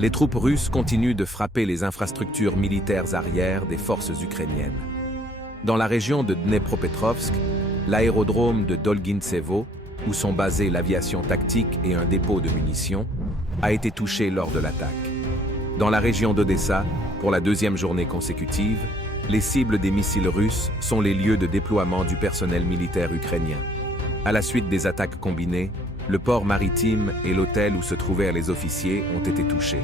Les troupes russes continuent de frapper les infrastructures militaires arrières des forces ukrainiennes. Dans la région de Dnepropetrovsk, l'aérodrome de Dolgintsevo, où sont basées l'aviation tactique et un dépôt de munitions, a été touché lors de l'attaque. Dans la région d'Odessa, pour la deuxième journée consécutive, les cibles des missiles russes sont les lieux de déploiement du personnel militaire ukrainien. À la suite des attaques combinées, le port maritime et l'hôtel où se trouvaient les officiers ont été touchés.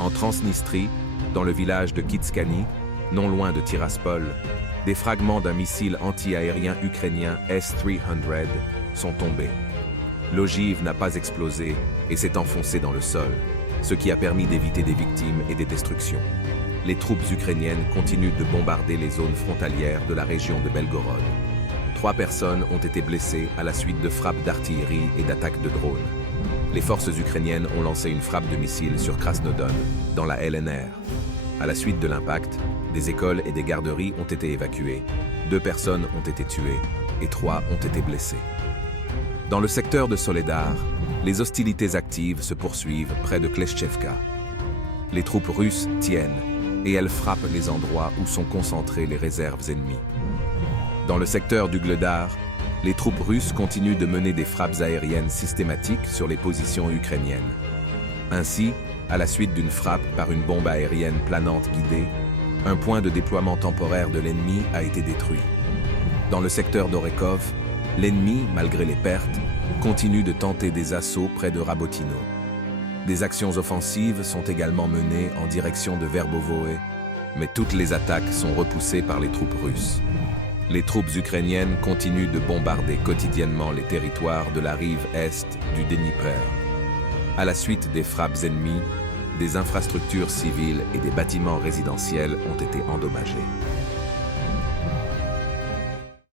En Transnistrie, dans le village de Kitskani, non loin de Tiraspol, des fragments d'un missile anti-aérien ukrainien S-300 sont tombés. L'ogive n'a pas explosé et s'est enfoncée dans le sol, ce qui a permis d'éviter des victimes et des destructions. Les troupes ukrainiennes continuent de bombarder les zones frontalières de la région de Belgorod. 3 personnes ont été blessées à la suite de frappes d'artillerie et d'attaques de drones. Les forces ukrainiennes ont lancé une frappe de missiles sur Krasnodon, dans la LNR. À la suite de l'impact, des écoles et des garderies ont été évacuées, 2 personnes ont été tuées et 3 ont été blessées. Dans le secteur de Soledar, les hostilités actives se poursuivent près de Kleshchevka. Les troupes russes tiennent et elles frappent les endroits où sont concentrées les réserves ennemies. Dans le secteur du Gledar, les troupes russes continuent de mener des frappes aériennes systématiques sur les positions ukrainiennes. Ainsi, à la suite d'une frappe par une bombe aérienne planante guidée, un point de déploiement temporaire de l'ennemi a été détruit. Dans le secteur d'Orekov, l'ennemi, malgré les pertes, continue de tenter des assauts près de Rabotino. Des actions offensives sont également menées en direction de Verbovoe, mais toutes les attaques sont repoussées par les troupes russes. Les troupes ukrainiennes continuent de bombarder quotidiennement les territoires de la rive est du Dniepr. À la suite des frappes ennemies, des infrastructures civiles et des bâtiments résidentiels ont été endommagés.